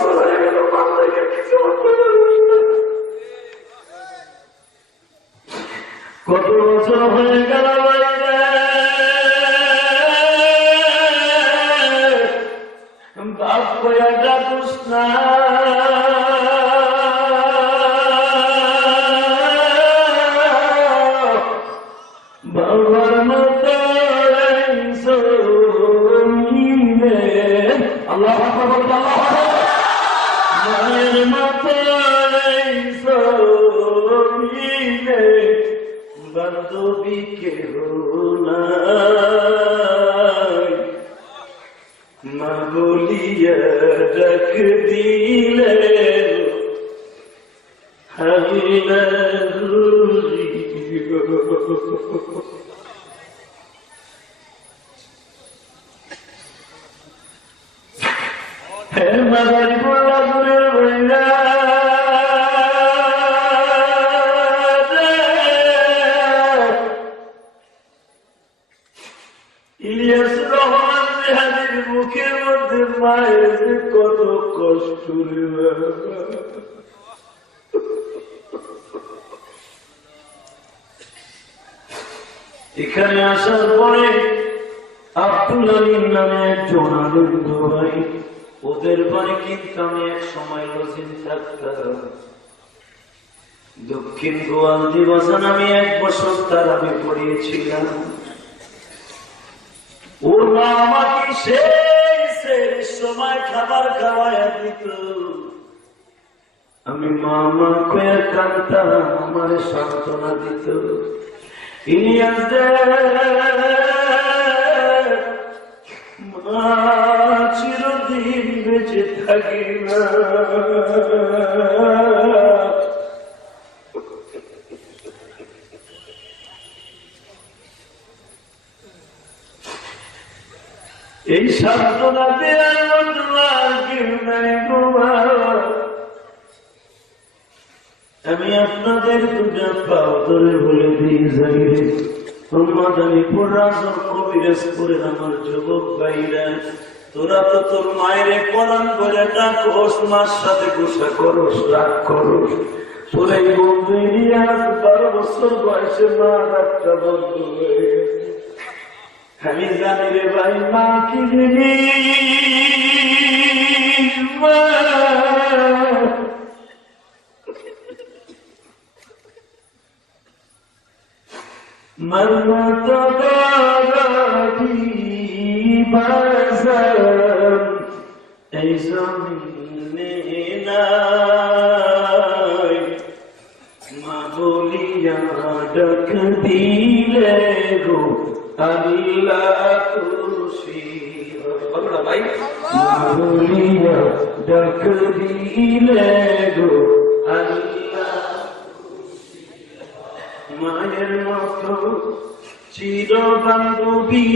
বছর হয়ে গেল বাচ্চাকে কিছু কত বছর হয়ে গেল বাপ কয়া ডাকুস না বাবার মতো আল্লাহ মায়ের মতো বান্ধবী কেহ নাই মা বলিয়া ডাক দিলে মাদারি বললা দূরের বইলা ইলিয়াস রহমান জেহাদির মুখের মধ্যে মায়ের কত কষ্ট এখানে আসার পরে আব্দুল আলীম নামে একজন আনন্দ ভাই, ওদের বাড়ি কিন্তু আমি এক সময় লজিং থাকতাম দক্ষিণ গোয়ালদি বাজান। আমি 1 বছর তার আমি পড়িয়েছিলাম। ওর মা আমাকে সেই সময় খাবার খাওয়াইয়া দিত। আমি মামা কয়ে কাঁদতাম, আমার সান্ত্বনা দিত। ইলিয়াস মা চিরদিন বেঁচে থাকি না। এই সান্ত্বনা দেওয়ার মতো আর কেউ নাই গো বাবা। আমি আপনাদের দুটা পাও ধরে বলে দিয়ে যাই রে মাদারীপুর রাজর কবিরাজপুরের আমার যুবক ভাইরা, তোরা তো তোর মায়ের পরাণ করে ডাকস, মার সাথে গোসা করস, রাগ করস। তোর এই বন্ধু ইলিয়াস 12 বছর বয়সে মা ডাক্তার বন্ধ হয়ে গেছে। আমি জানি রে ভাই মা কি জিনিস, মরনা তো দাদি বাজার এই জমিনে নাই, মা বলিয়া ডাক দিলে গো আল্লাহ খুশি ভাই, মা বলিয়া ডাক দিলে গো আল্লাহ। মায়ের মতো চির বান্ধবী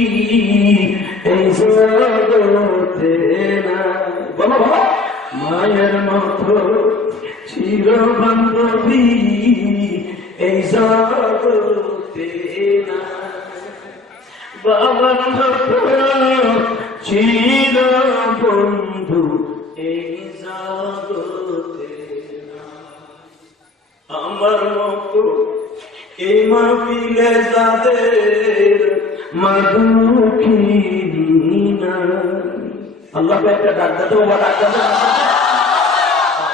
এই জগতে নাই, বলো মায়ের মতো চির বান্ধবী এই জগতে নাই, বাবার মতো চির বন্ধু এই জগতে নাই, আমার মতো এই মাহফিলে যাদের মাদুখিনি না। আল্লাহ একটা ডাক দাও, ডাক দাও।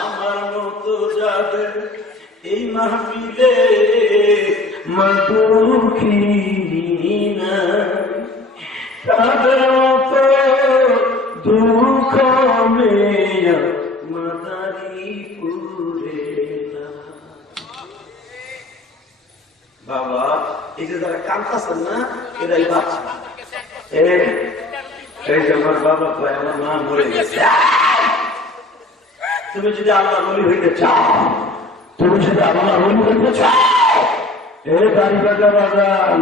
আমার মতো যাদের এই মাহফিলে মাদুখিনি না, তাদের মতো দুঃখ মেয়া মাদারীপুরে না। বাবা এই যে যারা কাঁদতেছেন না, এরাই বাচ্চা। এই যে আমার বাবা কয় আমার মা মরে গেছে। তুমি যদি আল্লাহ বলি হইতে চাও, তুমি যদি আল্লাহ বলি হইতে চাও, এ দাড়ি বাজা বাজান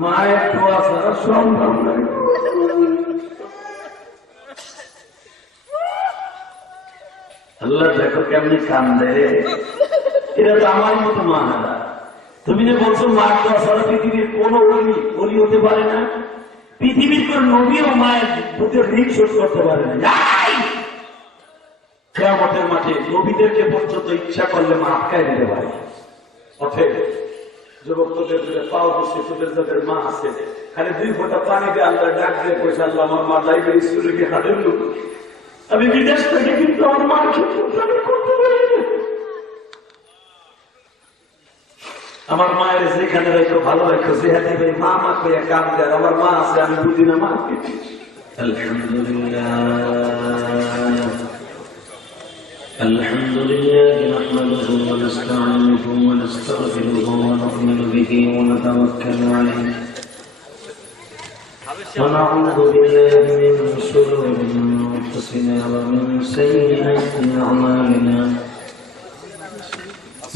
মায়ের দোয়া ছাড়া সম্ভব নয়। আল্লাহ দেখো কেমনি কান্দে, এটা তো আমার মতো মা না। তুমি যে বলছো মার দোয়া ছাড়া পৃথিবীর কোন অলি হতে পারে না, পৃথিবীর কোন নবী ও মায়ের বুকের ঋণ শোধ করতে পারে না। কিয়ামতের মাঠে নবীদেরকে পর্যন্ত ইচ্ছা করলে মা আটকায় দিতে পারে। অতএব যুবক, তোদের দূরে পাও বসে, তোদের যাদের মা আছে, খালি 2 ফোঁটা পানি দিয়ে আল্লাহ ডাক দিয়ে পয়সা, আল্লাহ আমার মা লাইব্রেরি স্কুলে গিয়ে হাতের লোক, আমি বিদেশ থেকে কিন্তু আমার মার ক্ষেত্রে করতে পারি না। আমার মায়ের যেখানে রেখো ভালো রেখো, যেখানে মা মা করে কাম দেয়, আমার মা আছে, আমি বুঝি না মা। الحمد لله نحمده ونستعينه ونستغفره ونؤمن به ونتوكل عليه ونعوذ بالله من شرور انفسنا ومن سيئات اعمالنا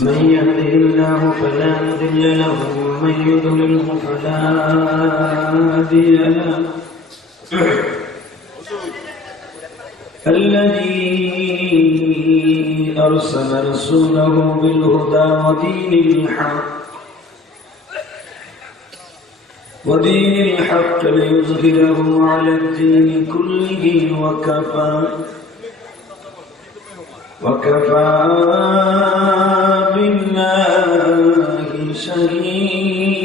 من يهده الله فلا مضل له ومن يضلله فلا هادي له الذي أرسل رسوله بالهدى ودين الحق ليظهره على الدين كله وكفى بالله شهيدا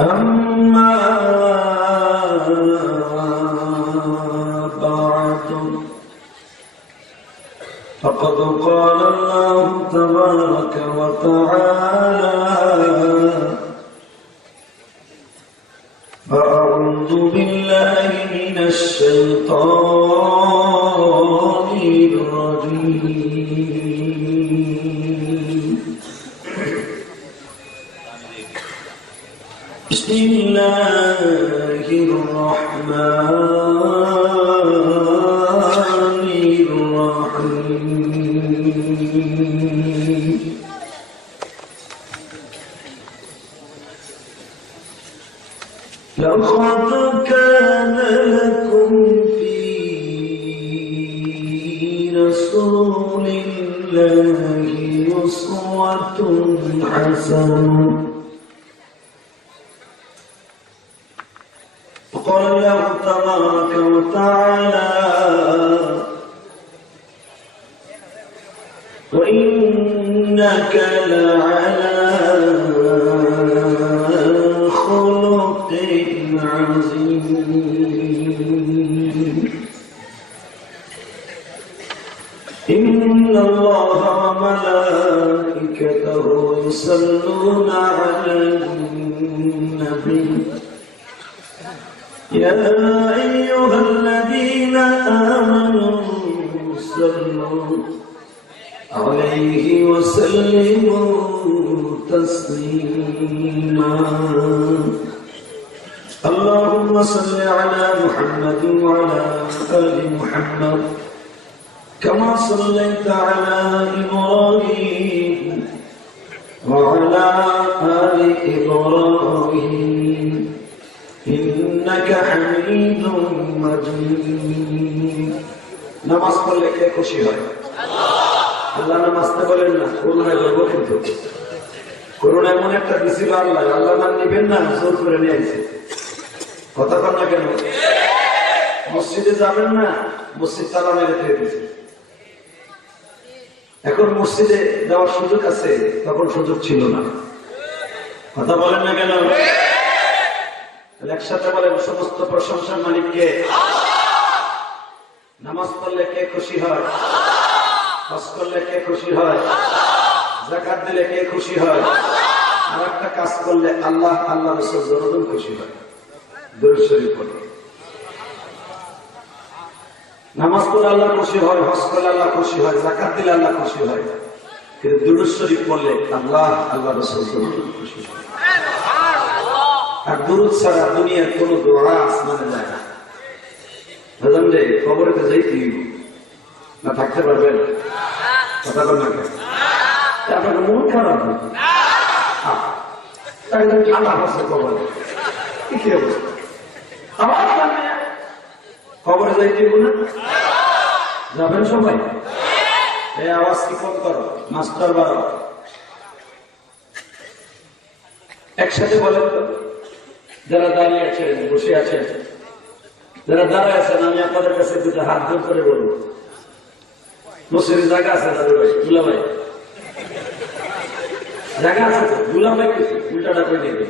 أما بعد فقد قال الله تبارك وتعالى فأعوذ بالله من الشيطان الرجيم بسم الله الرحمن الرحيم لقد كان لكم في رسول الله أسوة حسنة. قال الله تبارك وتعالى وإنك لعلى خلق عظيم. إن الله وملائكته يصلون على النبي يا أيها الذين آمنوا صلوا عليه وسلموا تسليما. اللهم صل على محمد وعلى آل محمد كما صليت على إبراهيم وعلى آل إبراهيم إنك حميد مجيد. নামাজ পড়লে কে খুশি হয়? আল্লাহ নামাজ তো বলেন না, করুণায় করবো, কিন্তু করুণা এমন একটা দিছিল আল্লাহ, আল্লাহ নাম নিবেন না, জোর করে নিয়ে আসছে। কথা কর না কেন? মসজিদে যাবেন না, মসজিদ তালা মেরে ফেলে দিয়েছে। এখন মসজিদে যাওয়ার সুযোগ আছে, তখন সুযোগ ছিল না। কথা বলেন না কেন? একসাথে বলেন, সমস্ত প্রশংসার মালিককে। নামাজ পড়লে কে খুশি হয়? হজ করলে কে খুশি হয়? যাকাত দিলে কে খুশি হয়? আর একটা কাজ করলে আল্লাহ আল্লাহ রাসূল জনগণ খুশি হয়। দরুদ শরীফ পড়ে নামাজ পড়লে আল্লাহ খুশি হয়, হজ করলে আল্লাহ খুশি হয়, যাকাত দিলে আল্লাহ খুশি হয়। কিন্তু দরুদ শরীফ পড়লে আল্লাহ আল্লাহ রাসূল জনগণ খুশি হয়। আর দরুদ ছাড়া দুনিয়ার কোন দোয়া আসমানে যায় না। বুঝলেন রে? কবরেতে যাইতে না থাকতে পারবেন? কথা বল না কেন? আপনাকে মন খারাপ ঠান্ডা হচ্ছে কবরে, কি অবস্থা? আমার কবরে যাইতে না যাবেন সবাই? এই আওয়াজ কি কম করো, মাস্টার বাড়াও। একসাথে বলেন তো, যারা দাঁড়িয়ে আছেন, বসে আছেন, যারা দাঁড়ায় আছেন, আমি আপনাদের কাছে দুটো হাত জোর করে বলবো, মসজিদের জায়গা আছে দাদু ভাই, দুলা ভাই জায়গা আছে তো, দুলা ভাই কিছু উল্টাটা করে নিয়ে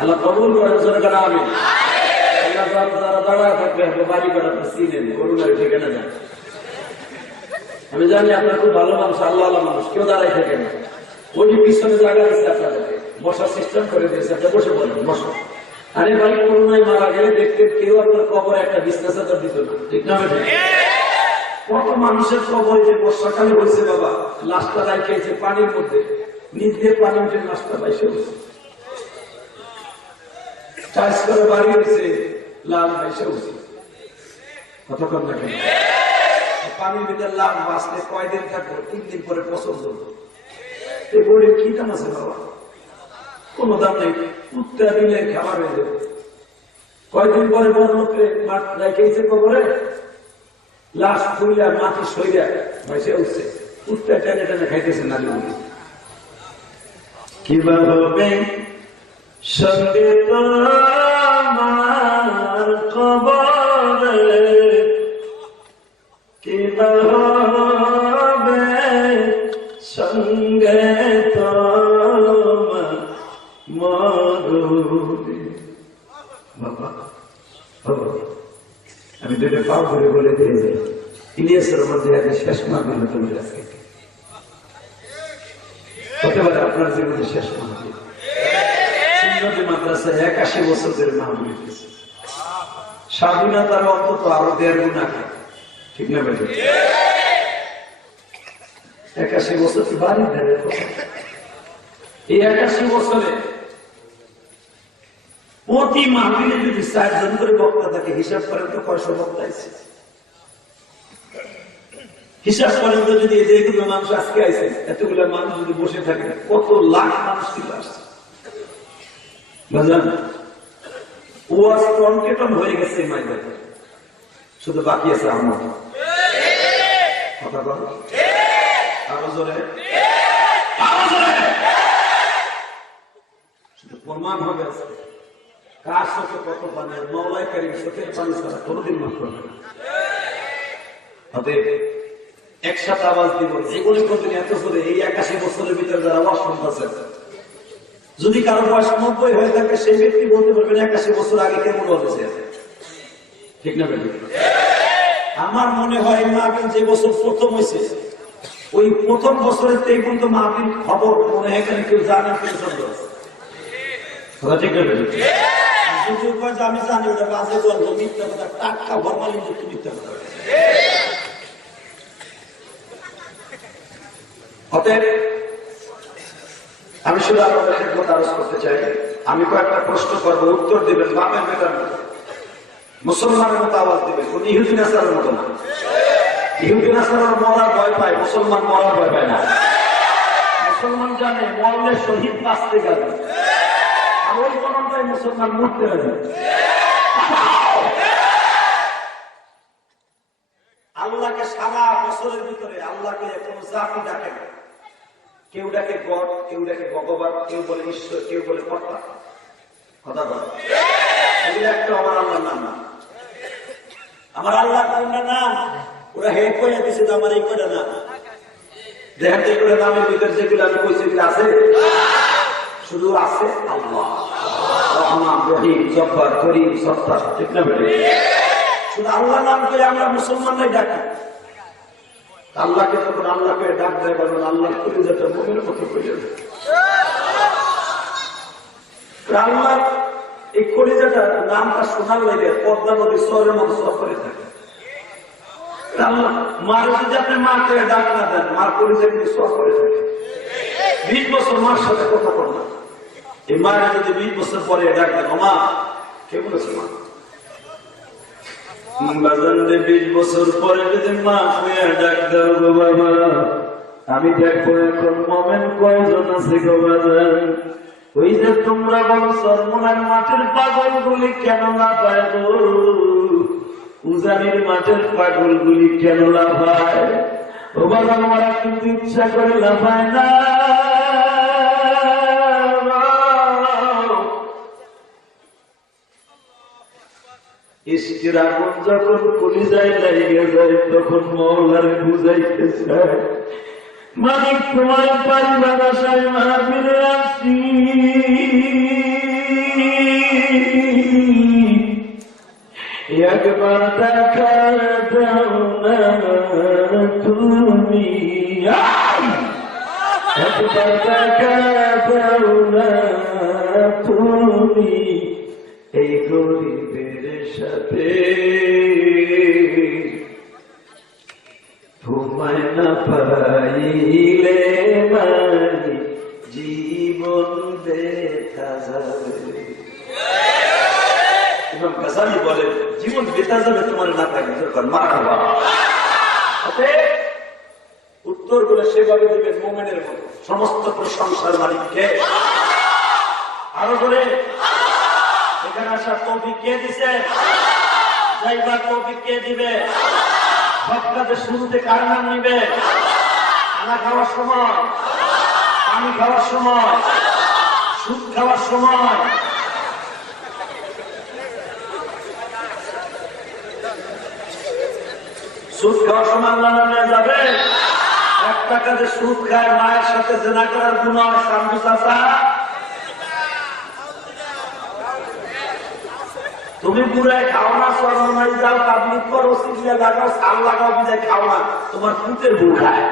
আল্লাহ কবুল করেন, সরকার আমি যারা দাঁড়ায় থাকবে বাড়ি বেড়াতে চিনেন, গরু বাড়ি ঠিকানা যান। আমি জানি আপনার খুব ভালো মানুষ, আল্লাহ আল্লাহ মানুষ, কেউ দাঁড়াই থাকে না। ওই পিছনে জায়গা দিচ্ছে আপনাদেরকে, বসার সিস্টেম করে দিয়েছে, আপনি বসে পড়বেন, বসো। আরে ভাই, করোনায় মারা গেলে দেখতে কেউ আপনার কবরে একটা বিছনা চাদর দিত না, ঠিক না? কত মানুষের কবর যে বর্ষাকালে হয়েছে বাবা, লাশটা রাখিয়েছে পানির মধ্যে, নিজ দিয়ে পানি উঠে লাশটা বাইসে হয়েছে, টাইস করে বাড়ি হয়েছে, লাল বাইসে হয়েছে। কতক্ষণ না কেন পানির ভিতরে লাভ বাঁচলে কয়দিন থাকবো? 3 দিন পরে পছন্দ। এই বড়ির কি দাম আছে বাবা? কোন দাম নেই, উত্তর দিলে খাবার হয়ে যাবে। কয়দিন পরে বর্ণকে মাঠ রেখেছে কবরে, লাশ খুইলা মাটি সইয়া ভাইসে উঠছে, উত্তর টেনে টেনে খাইতেছে নারী। কিভাবে সঙ্গে তোমার কবরে, কিভাবে সঙ্গে তোমার মরুরে। বাবা আমি দুটো পাও করে বলে দিয়ে যাই, ইলিয়াসের মধ্যে আগে শেষ মাহফিল তুমি আজকে হতে পারে আপনার জীবনে শেষ মাহফিল। সুন্নতি মাদ্রাসায় 81 বছর ধরে মাহফিল হয়েছে, স্বাধীনতার অন্তত আরো 1.5 গুণ আগে, ঠিক না বেটা? 81 বছর কি বাড়ি ধরে? এই 81 বছরে প্রতি মাহফিলে যদি 4 জন করে বক্তা থাকে, হিসাব করেন তো কয়শো বক্তা আছে? হিসাব করেন তো, যদি যেগুলো মানুষ আজকে আইছে, এতগুলো মানুষ যদি বসে থাকে, কত লাখ মানুষ কিন্তু আসছে। বুঝলেন? ওয়াজ কনকেটন হয়ে গেছে এই ময়দানে, শুধু বাকি আছে আমার কথা বল, আরো জোরে, আরো জোরে। শুধু প্রমাণ হবে আজকে কার চোখে কত পানি, আর মওলাই কারীম চোখের পানি ছাড়া কোনোদিন মাফ করবে না। অতএব একসাথে আওয়াজ দিব, জীবনে কোনদিন এত জোরে এই 81 বছরের ভিতরে যারা আওয়াজ শুনতেছে, যদি কারো বয়স 90 হয়ে থাকে, সেই ব্যক্তি বলতে পারবেন 81 বছর আগে কেমন হয়েছে, ঠিক না? আমার মনে হয় মাহফিল যে বছর প্রথম হয়েছে, ওই প্রথম বছরের থেকে কিন্তু মাহফিল খবর মনে হয় এখানে কেউ জানে, কেউ সন্দেহ আছে, ঠিক না? আমি জানি ওটা বাজে গল্প, মিথ্যা কথা, টাটকা ফরমালিন যুক্ত মিথ্যা কথা। অতএব আমি শুধু আপনাদের খেদমত আরজ করতে চাই, আমি কয়েকটা প্রশ্ন করবো, উত্তর দিবেন বাপের বেটার মতো, মুসলমানের মতো আওয়াজ দিবেন, কোন ইহুদি নাসারার মতো না। ইহুদি নাসারা মরার ভয় পায়, মুসলমান মরার ভয় পায় না। মুসলমান জানে মরলে শহীদ বাঁচতে গেলে, আর ওই পরম্পরায় মুসলমান মরতে হবে। আল্লাহকে সারা বছরের ভিতরে আল্লাহকে কোন জাতি ডাকে না, কেউ ডাকে গড, কেউ ডাকে ভগবান, কেউ বলে ঈশ্বর, কেউ বলে কর্তা। কথা বলে এগুলো একটা আমার আল্লাহর নাম না, আমার আল্লাহ কোনটা নাম ওরা হেড করে দিচ্ছে, তো আমার এই কয়টা না। দেখেন তো এগুলো নামের ভিতরে যেগুলো আমি কইছি এগুলো আছে, শুধু আছে আল্লাহ, রহমান, রহিম, জব্বার, করিম, সত্তার, ঠিক না? শুধু আল্লাহ নাম করে আমরা মুসলমানরাই ডাকি। আল্লাহকে যখন আল্লাহকে ডাক দেয়, বলেন আল্লাহ করে যেটা মনের মতো করে যাবে। আল্লাহ এই কলিজাটা নামটা শোনার লাগে পদ্মা নদী সরের মতো সব করে থাকে। আল্লাহ মার যদি আপনি মা করে ডাক না দেন, মার কলিজা কিন্তু সব করে থাকে। 20 বছর মার সাথে কথা বললাম, এই মায়ের যদি 20 বছর পরে ডাক দেন, মা কে বলেছে মা, 20 বছর পরে যদি মা হয়ে ডাক দাও গো বাবা, আমি দেখবো এখন মোমেন কয়জন আছে গো বাজান। ওই যে তোমরা বল সরমনার মাঠের পাগল গুলি কেন না পায় গো, উজানির মাঠের পাগল গুলি কেন লাফায়? ও বাবা, আমরা কিন্তু ইচ্ছা করে লাফায় না, ইশকের আগুন যখন কলিজায় লাগিয়ে যায় তখন মওলারে বুঝাইতে চায়, মালিক তোমার পাইবার আশায় মাহফিলে আসছি, একবার দেখা দাও না তুমি, একবার দেখা দাও না তুমি এই গরিবের সাথে, তোমায় না পাইলে মানি জীবন বেথা যাবে। ইমাম গাজালি বলেন জীবন বেথা যাবে তোমার না পাইলে, মারহাবা। উত্তর গুলো সেভাবে দিবেন মোমেনের মতো, সমস্ত প্রশংসার মালিককে। আরো করে এখানে আসার তৌফিক কে দিছে? যাইবার তৌফিক কে দিবে? সব কাজের শুরুতে কার নাম নিবে? খানা খাওয়ার সময়, পানি খাওয়ার সময়, সুদ খাওয়ার সময়, সুদ খাওয়ার সময় আল্লাহ নামে যাবে। একটা কাজে সুদ খায়, মায়ের সাথে জেনা করার গুনাহ, সামনে চাচা তুমি পুরাই খাও না, সরমাই যাও, তাবলিগ করো, সিরিয়া লাগাও, সাল লাগাও, বিদায় খাও না, তোমার পুতের বউ খায়,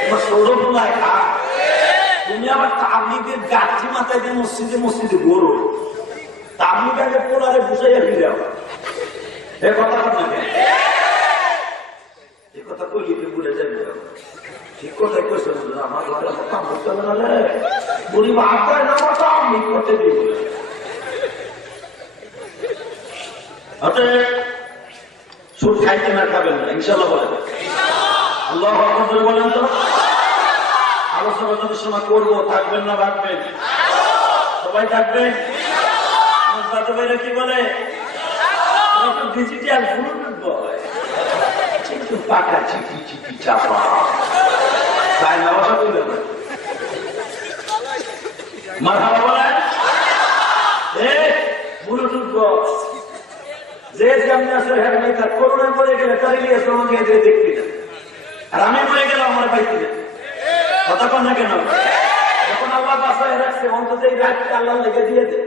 তোমার সৌর পোলায় খায়। তুমি আবার তাবলিগের গাছি মাথায় দিয়ে মসজিদে মসজিদে গড়ো, তাবলিগ আগে পোলারে বুঝাইয়া ফিরাও। এ কথা আপনাকে এ কথা কইলে ভুলে যাবে, ঠিক কথাই কইছে। আমার ঘরে কাম করতে হবে না, বুড়ি মাথায় না মাথা আমি করতে দিই বলে। সুদ খাইতে না খাবেন না ইনশাল্লাহ বলেন, আল্লাহু আকবার বলেন তো। আলোচনা যত সময় করবো থাকবেন না ভাববেন? সবাই থাকবেন? আমার দাদু ভাইরা কি বলে? ডিজিটাল কিন্তু পাকা চিঠি চিঠি চাপা তাই না, বাসা বললেন মারহাবা বলেন। ব্লুটুথ বক্স যে সামনে আছে হ্যাঁ নাই, তার করোনা মরে গেলে তার নিয়ে তোমাকে দেখবি না, আর আমি মরে গেলাম আমার পাইছি না। কথা কন না কেন? যখন আল্লাহ বাসায় রাখছে অন্তত এই রাতটা আল্লাহ লেগে দিয়ে দেয়।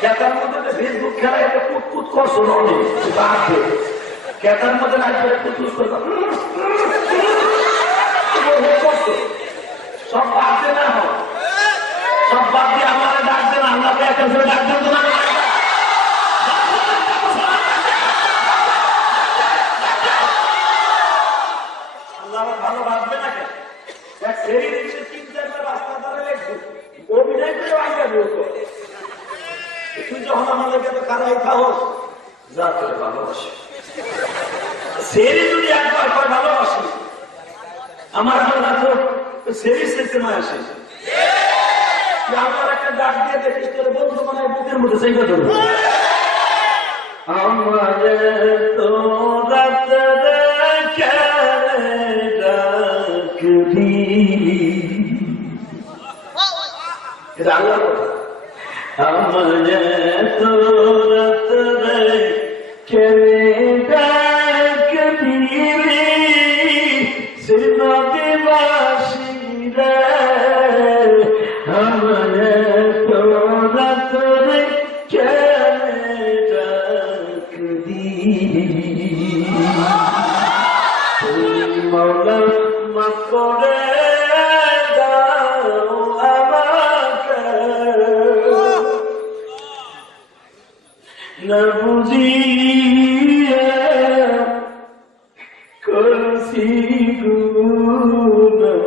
ক্যাতার মধ্যে ফেসবুক খেলা একটা কুটকুট করছো অনেক বাদে, ক্যাতার মধ্যে রাখবে কুটকুট করছো, সব বাদ দে না, সব বাদ দিয়ে আমার ডাক দেন, আল্লাহকে একটা ডাক দেন তো না। ভালো ভাববে না কেন? এক সেরি রিক্সে 3-4টা রাস্তা ধরে অভিনয় করে আইয়া বলতো, তুই যখন আমাদেরকে তো খারাই খাওস যা করে ভালোবাসি। সেরি যদি একবার কয় ভালোবাসি, আমার আল্লাহ তো সেরি সিস্টেমে আসে, আমার একটা ডাক দিয়ে দেখিস তোর বন্ধু মানে বুকের মধ্যে সেই কথা আমাদের তো রাত আমার তো রাত শ্রীনদীবাসীরা, আমার তো রাত মৌলা মাফ করে দাও আমাকে, না বুঝিয়ে করছি গুনাহ।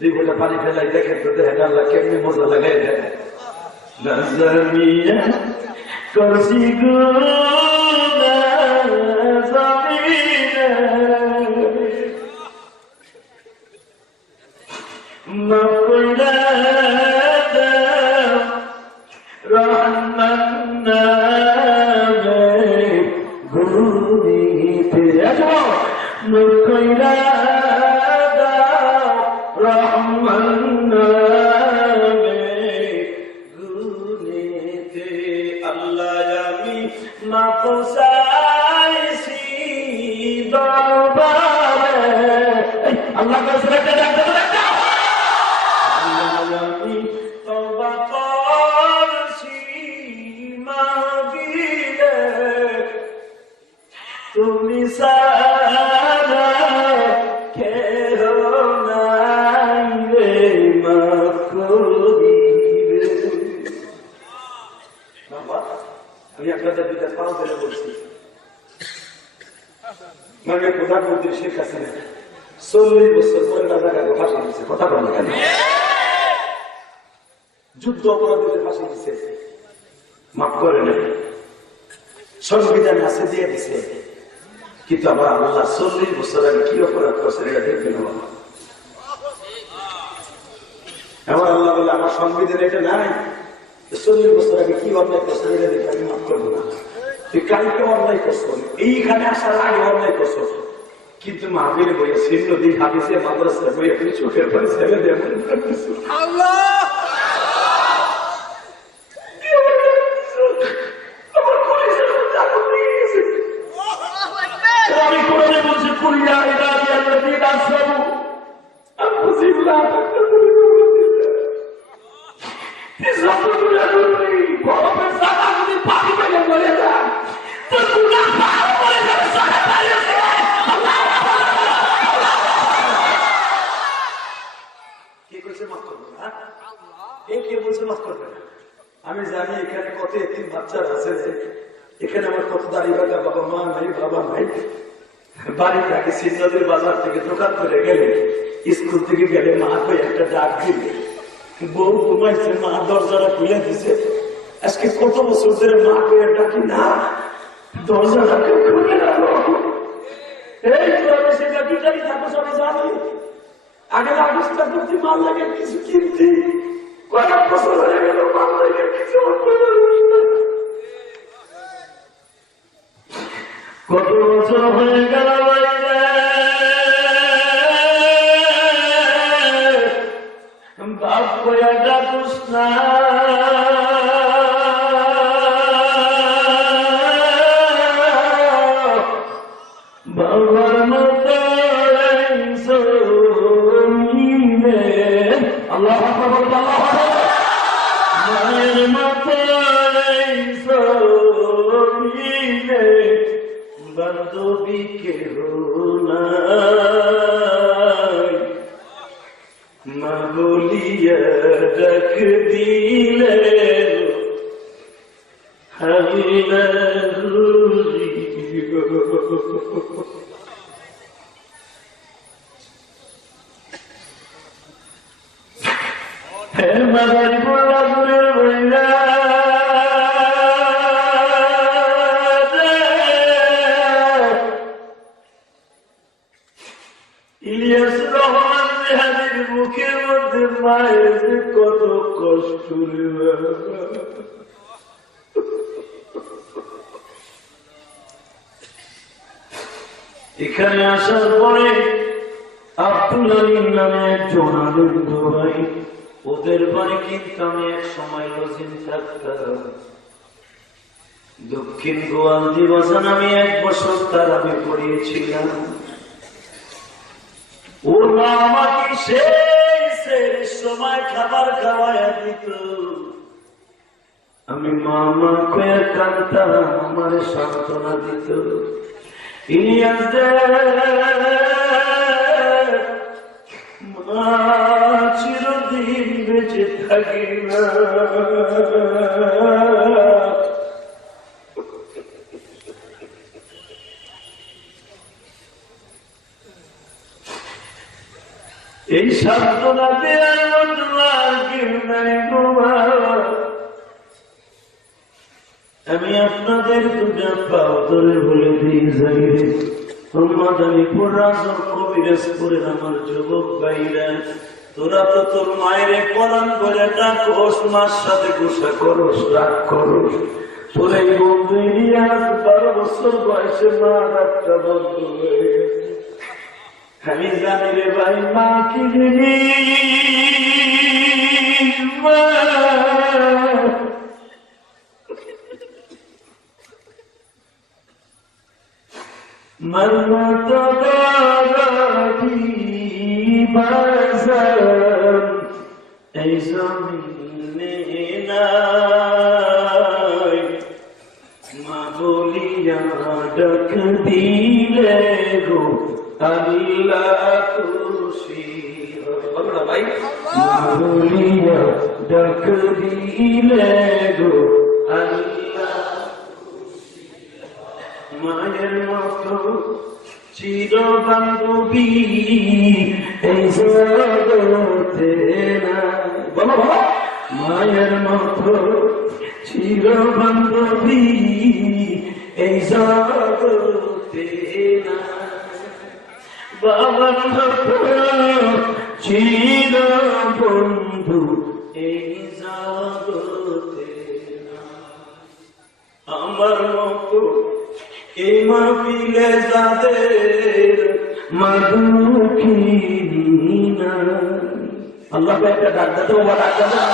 দুই ফোঁটা পানি ফেলাই দেখেন তো, দেখেন আল্লাহ কেমনি মজা লাগাই দেয়। নাজামিয়া করছি গুনাহ জামিনা, মাফ কইরা দাও রহমান নামে ঘুরিতে, মাফ কইরা দাও রহমান নামে ঘুরিতে। তওবা করছেন একটা ডাক্তার একটা আমি তওবা করছি মাগিলে তুমি সারা কেহ নাই রে মাফ করিবে। বাবা আমি আপনাদের দুইটা পাও ধরে বলছি মানে প্রধানমন্ত্রী শেখ হাসিনা 40 বছর পরে রাজাকারকে ফাঁসি দিচ্ছে, কথা বলেন কেন? যুদ্ধ অপরাধীদের ফাঁসি দিচ্ছে, মাফ করে না, সংবিধান আছে দিয়ে দিচ্ছে, কিন্তু আমার আল্লাহ 40 বছর আগে কি অপরাধ করছে এটা দেখবেন। আমার আল্লাহ বলে আমার সংবিধান এটা নাই, 40 বছর আগে কি অন্যায় করছে এটা দেখে আমি মাফ করবো না। তুই কালকে অন্যায় করছো, এইখানে আসার আগে অন্যায় করছো, কিন্তু মাহবীর বইয়ে ছিন্ন দিই হাদিসে মাদ্রাসা বইয়ে তুমি চোখের পরে ছেলে দিয়ে আল্লাহ আমি কোরআনে বলছি কুল্লা ইবাদি আল্লাযীনা আসরাফু আনফুসাহুম লা তাকনাতু আমি জানি এখানে কত এতিম বাচ্চারা আছে, এখানে আমার কত দাঁড়িয়ে বাঁকা বাবা মা নাই, বাবা নাই, বাড়ি থাকে সিন্নদের বাজার থেকে দোকান করে গেলে, স্কুল থেকে গেলে মা কই একটা ডাক দিলে, বউ ঘুমাইছে মা দরজাটা খুলে দিছে, আজকে কত বছর ধরে মা কই ডাকি না, দরজাটা খুলে গেল। এই তোরা সেটা দুটাই থাকো সবাই জানি, আগে আগস্টটা করতে মাল লাগে কিছু কিনতি, কয়েক বছর হয়ে গেল মাল লাগে কিছু, কত বছর হয়ে গেল বাপ কয়া ডাকুস না, বাবার মতো আল্লাহ মায়ের মতো বান্ধবী কেহ নাই, মা বলিয়া ডাক দিলে হে মাদারি বলা গুরের বইলা ইলিয়াস রহমান রেহানির মুখের মধ্যে মায়ের যে কত কষ্ট, এখানে আসার পরে আব্দুল আলীম নামে একজন আনন্দ ভাই, ওদের বাড়ি কিন্তু আমি এক সময় লজিং থাকতাম দক্ষিণ গোয়ালদি বাজান, আমি 1 বছর তার আমি পড়িয়েছিলাম। ওর মা আমাকে সেই সময় খাবার খাওয়াইয়া দিত, আমি মামা কয়ে কাঁদতাম, আমার সান্ত্বনা দিত। ইলিয়াস দে মা চিরদিন বেঁচে থাকি না, এই সান্ত্বনা দেওয়ার মতো আর কেউ নাই গো বাবা। আমি আপনাদের দুটা পাও ধরে বলে দিই যাই রে, মাদারীপুর রাজর কবিরাজপুরের আমার যুবক ভাইরা, তোরা তো তোর মায়ের কোরআন করে ডাকস, মার সাথে গুসা করস, রাগ করস, তোর এই বন্ধু ইলিয়াস 12 বছর বয়সে মা ডাকটা বন্ধ হয়ে গেছে। আমি জানি রে ভাই মা কি জিনিস, মার মতো বাজার এই জমিনে নাই, মা বলিয়া ডাক দিলে গো আল্লাহ খুশি বলো না ভাই, মা বলিয়া ডাক দিলে গো আল্লাহ খুশি। মায়ের মতো চির বান্ধবী এই জগতে নাই, বলো বলো, মায়ের মতো চির বান্ধবী এই জগতে নাই, বাবার মতো চির বন্ধু এই জগতে নাই, আমার মতো এই মাহফিলে যাদের মা দুঃখিনী নাই, আল্লাহ একটা ডাক দাও, বাবা ডাক দাও,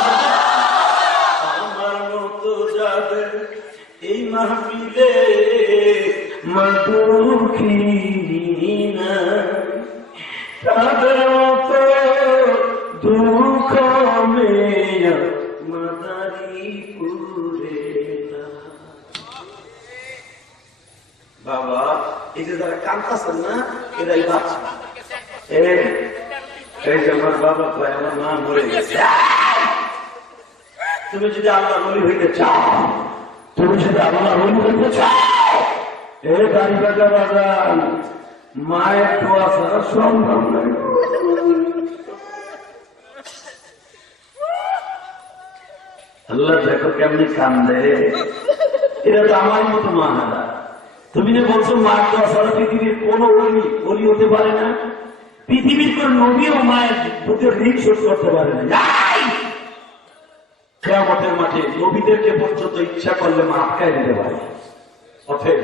আমার মতো যাদের এই মাহফিলে মা দুঃখিনী নাই, তাদের মতো দুঃখ মেয়া মাদারি পুরে না। বাবা এই যে যারা কাঁদতেছেন না এরাই বাচ্চা, এই যে আমার বাবা কয় আমার মা মরে গেছে। তুমি যদি আল্লাহ বলি হইতে চাও, তুমি যদি আল্লাহ বলি হইতে চাও, এ গাড়ি বাজা বাজান মায়ের দোয়া ছাড়া সম্ভব নয়। আল্লাহ দেখো কেমনি কান্দে, এটা তো আমার মতো মা হারা। তুমি যে বলছো মায়ের দোয়া ছাড়া পৃথিবীর কোন অলি হতে পারে না, পৃথিবীর কোন নবীও মায়ের প্রতি ঋণ শোধ করতে পারে না। কিয়ামতের মাঠে নবীদেরকে পর্যন্ত ইচ্ছা করলে মা আটকায় দিতে পারে। অতএব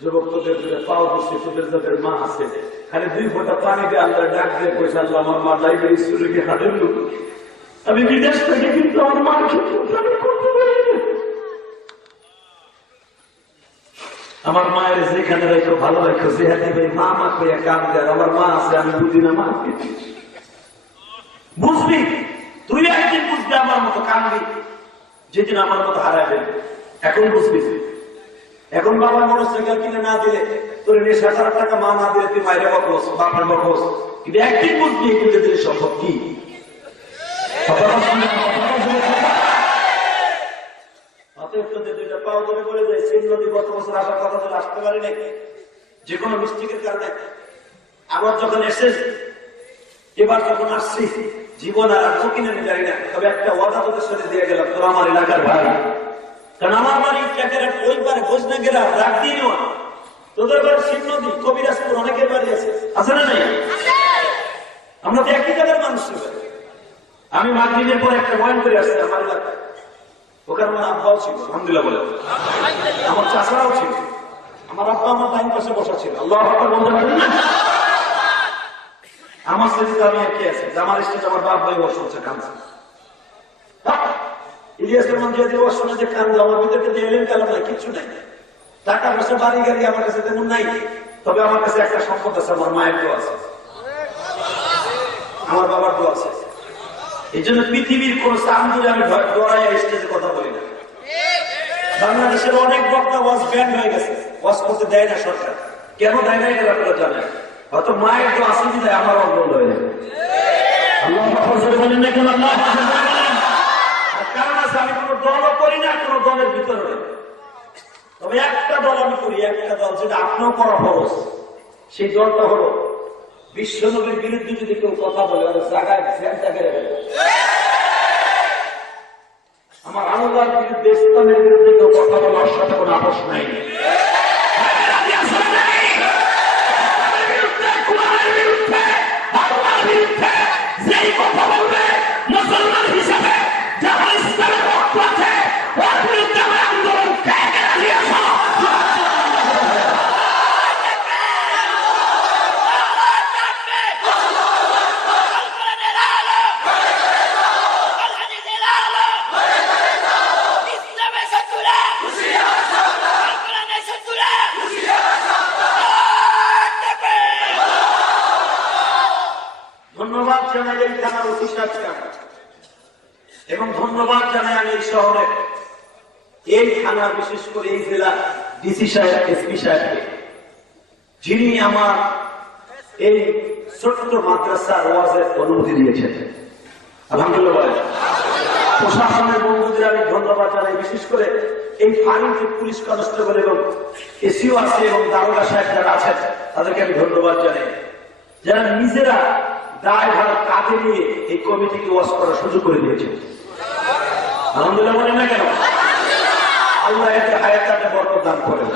যুবক তোদের পাও বসে, তোদের যাদের মা আছে খালি 2 ফোঁটা পানি দিয়ে আল্লাহ ডাক দিয়ে পয়সা, আল্লাহ আমার মা লাইব্রেরি স্কুলে গিয়ে হাটের লোক, আমি বিদেশ থেকে কিন্তু আমার মার ক্ষেত্রে করতে পারি না। আমার মায়ের যেখানে রেখো ভালো রেখো, যেখানে মা মা করে কাম দেয়, আমার মা আছে আমি বুঝি না, মা বুঝবি তুই একদিন বুঝবি আমার মতো কামবি, যেদিন আমার মতো হারাবে। এখন বুঝবি, এখন বাবার মোটরসাইকেল কিনে না দিলে তোর 60,000 টাকা মা না দিলে তুই মায়ের বকস, বাপের বকস, কিন্তু একদিন বুঝবি এগুলো দিলে সম্ভব কি। পাও ধরে বলে যায় সিন নদী গত বছর আসার কথা ছিল, আসতে পারি নাকি যে কোনো মিস্টেকের কারণে। আবার যখন এসে এবার যখন আসছি জীবন আর আসবো কিনে আমি জানি না, তবে একটা ওয়াদা তোদের সাথে দিয়ে গেলাম, তোরা আমার এলাকার ভাই, কারণ আমার বাড়ি ওই পারে ঘোষণা গেরা রাগ দিয়ে নেওয়া, তোদের বাড়ি সিন নদী কবিরাজপুর অনেকের বাড়ি আছে, আছে না নাই? আমরা তো একই জায়গার মানুষ। আমি মাগরিবের পর একটা বয়ান করে আসছি আমার এলাকায়, ওখানে আমার আব্বাও ছিল, আলহামদুলিল্লাহ বলে, আমার চাচারাও ছিল, আমার আব্বা আমার ডাইন পাশে বসা ছিল। আল্লাহু আকবার বলতে পারি না? আমার স্টেজে আমি একই আছে, আমার স্টেজ আমার বাপ ভাই বসে হচ্ছে কাঁদছে, ইলিয়াসের মন দিয়ে দিয়ে বসে যে কান্দে, আমার ভিতরে যে এলেন কালাম নাই, কিচ্ছু নাই, টাকা পয়সা বাড়ি গাড়ি আমার কাছে তেমন নাই, তবে আমার কাছে একটা সম্পদ আছে, আমার মায়ের দোয়া আছে, আমার বাবার দোয়া আছে। এই জন্য পৃথিবীর কোন সামনে আমি দৌড়াই স্টেজে কথা বলি না। বাংলাদেশের অনেক বক্তা ওয়াজ ব্যান্ড হয়ে গেছে, ওয়াজ করতে দেয় না সরকার। কেন দেয় না এটা আপনারা জানেন, হয়তো মায়ের তো আসে দিলে আমার অগ্রল হয়ে যাবে। কারণ আছে আমি কোন দলও করি না, কোন দলের ভিতরে, তবে একটা দল আমি করি, একটা দল যেটা আপনিও করা খরচ, সেই দলটা হলো বিশ্বনবীর বিরুদ্ধে যদি কেউ কথা বলে জায়গায় আমার আল্লাহর বিরুদ্ধে, ইসলামের বিরুদ্ধে কেউ কথা বলার সাথে কোনো আপোষ নাই। যেই কথা বলবে মুসলমান হিসাবে যারা ইসলামের রক্ত আছে ওর বিরুদ্ধে আমরা আন্দোলন ধন্যবাদ জানাই এই থানার ওসি সাহেবকে, এবং ধন্যবাদ জানাই আমি এই শহরে এই থানা, বিশেষ করে এই জেলা ডিসি সাহেব, এসপি সাহেবকে, যিনি আমার এই ছোট্ট মাদ্রাসার ওয়াজের অনুমতি দিয়েছেন। আলহামদুলিল্লাহ। প্রশাসনের বন্ধুদের আমি ধন্যবাদ জানাই, বিশেষ করে এই ফাঁড়িতে পুলিশ কনস্টেবল এবং এসিও আছে এবং দারোগা সাহেব যারা আছেন তাদেরকে আমি ধন্যবাদ জানাই, যারা নিজেরা দায়ভার কাঁধে নিয়ে এই কমিটিকে ওয়াজ করার সুযোগ করে দিয়েছেন। আলহামদুলিল্লাহ বলেন না কেন? আল্লাহ এদের হায়াতটাকে বরকত দান করেন,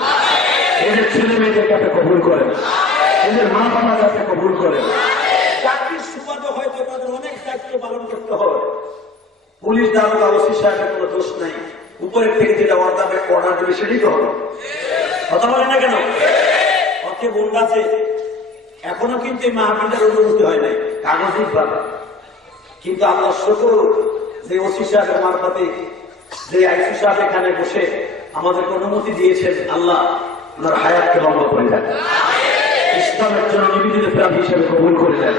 এদের ছেলে মেয়েদেরকে আপনি কবুল করেন, এদের মা বাবা যাতে কবুল করেন। চাকরির সুবাদে হয়তো তাদের অনেক দায়িত্ব পালন করতে হবে। পুলিশ দারোগা ওসি সাহেবের কোনো দোষ নাই, উপরের থেকে যেটা অর্ডার দেবে সেটাই তো হবে। কথা বলেন না কেন? অকে বন্ধাছে এখনো কিন্তু এই মাহফিলের অনুমতি হয় নাই কাগজিক ভাবে, কিন্তু আল্লাহ শুকর যে ওসি সাহেবের মারফতে যে আইসি সাহেব এখানে বসে আমাদেরকে অনুমতি দিয়েছেন, আল্লাহ ওনার হায়াতকে লম্বা করে দেন, ইসলামের জন্য নিবেদিত প্রাণ হিসেবে কবুল করে দেন।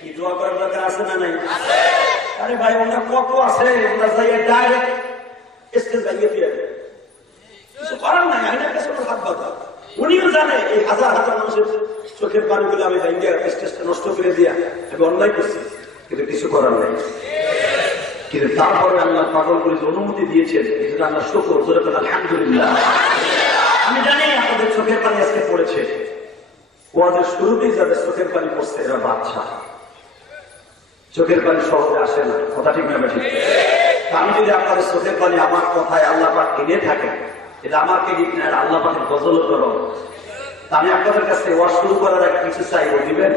কি দোয়া করার দরকার আছে না নাই? আরে ভাই ওনার কত আছে, ওনার যাইয়ে ডাইরেক্ট স্টেজ লাগিয়ে দিয়ে কিছু করার নাই, আইনের কাছে ওনার হাত বাঁধা। উনিও জানে এই হাজার হাজার মানুষের চোখের পানিগুলো আমি স্টেজটা নষ্ট করে দিয়া আমি অন্যায় করছি, কিন্তু কিছু করার নাই। কিন্তু তারপরে আল্লাহ পাগল করে যে অনুমতি দিয়েছেন, এটা আল্লাহ শুকর, আলহামদুলিল্লাহ। আমি জানি আপনাদের চোখের পানি আজকে পড়েছে, ওয়াজের শুরুতেই যাদের চোখের পানি পড়ছে এরা বাচ্চা, চোখের পানি সহজে আসে না, কথা ঠিক না ঠিক? আমি যদি আপনাদের চোখের পানি আমার কথায় আল্লাহ পাক এনে থাকেন, এটা আমার কেজি কিনা, আল্লাহ পাকের গজল করো। আমি আপনাদের কাছে ওয়াজ শুরু করার এক কিছু চাইব, দিবেন?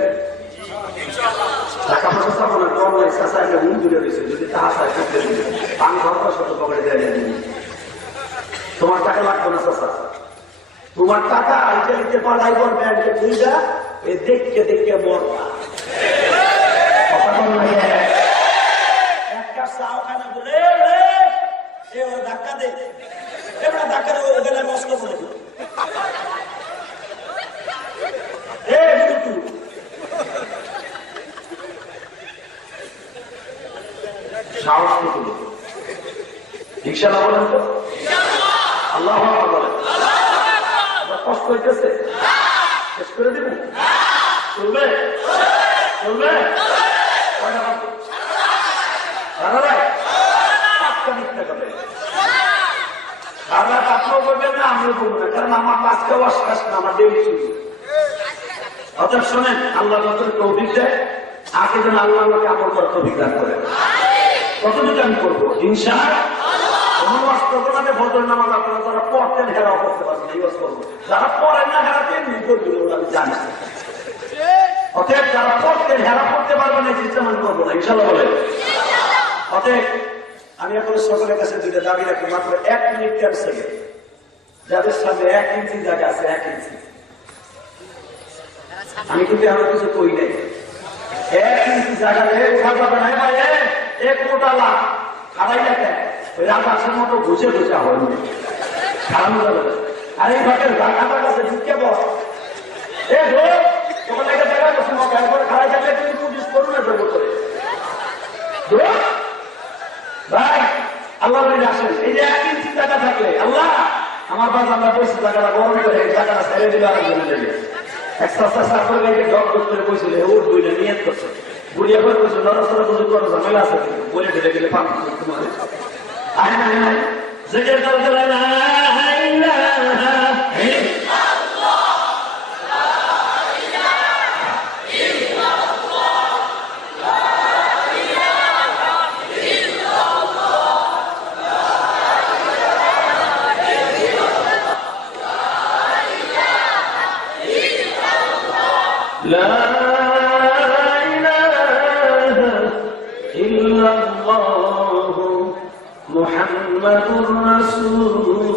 টাকা পয়সা চাবো না, কম নাই, চাইলে মন জুড়ে রয়েছে, যদি তাহা চাই করতে দিবে, আমি ঘরটা শত পকেটে দেয় দিবি। তোমার টাকা লাগবে না চাষা, তোমার টাকা আইতে নিতে পারাইব ব্যাংকে তুই যা, দেখতে দেখতে মরবা। একটা চাও খানা বলে ধাক্কা দে, এবার ধাক্কা দেবো, ওখানে নষ্ট করে দেবো। সাহস তুলো, ইনশাআল্লাহ বলেন তো, আল্লাহু আকবার বলেন। কষ্ট হইতেছে, শেষ করে দিব, চলবে চলবে। আপনিও বলবেন না, আমিও বলবো না, কারণ আমার আজকেও আশ্বাস না, আমার দেরি শুরু। অর্থাৎ শোনেন, আল্লাহ যত তৌফিক দেয়, আগে যেন আল্লাহ আমাকে আমল করার তৌফিক দান করে। কতটুকু আমি করবো ইনশাআল্লাহ। ফজর নামাজ আপনারা যারা পড়তেন হেরাও করতে পারবেন, এই করবো। যারা পড়েন না হেরা কেমনি করবেন ওরা আমি জানি। অতএব যারা পড়তেন হেরা পড়তে পারবেন এই চিন্তা আমি করবো না, ইনশাআল্লাহ বলে। অতএব আমি আপনাদের সকলের কাছে দুইটা দাবি রাখি, মাত্র 1 মিনিট 10 সেকেন্ড। যাদের সামনে 1 ইঞ্চি জায়গা আছে, 1 ইঞ্চি, আমি কিন্তু এমন কিছু কই নাই, 1 ইঞ্চি জায়গাতে উঠা যাবে না ভাই। এক মোটা লাভ খারাই দেখেন ওই রাজার মতো ঘুষে ঘুষে হয়নি, খারানো যাবে না। আর এই ঘটের আমার কাছে ঢুকে বস, তোমার একটা জায়গা বসে একবার খারাই থাকলে তুমি পুলিশ করো না জন্য করে ভাই। আল্লাহ আসেন, এই যে 1 ইঞ্চি জায়গা থাকলে আল্লাহ আমার পাশে আমরা বসে জায়গাটা গরম করে এই জায়গাটা ছেড়ে দিলে আর জন্য লেগে একটা সাফর গাইকে ডক করে বসেছিল, ওর দুইটা নিয়ত করছে, বুড়িয়া করে বসে নরসরা বুঝে করো ঝামেলা আছে, বলে ফেলে গেলে পান তোমার জেগের দল করে না। মুহাম্মাদুর রাসূলুল্লাহ।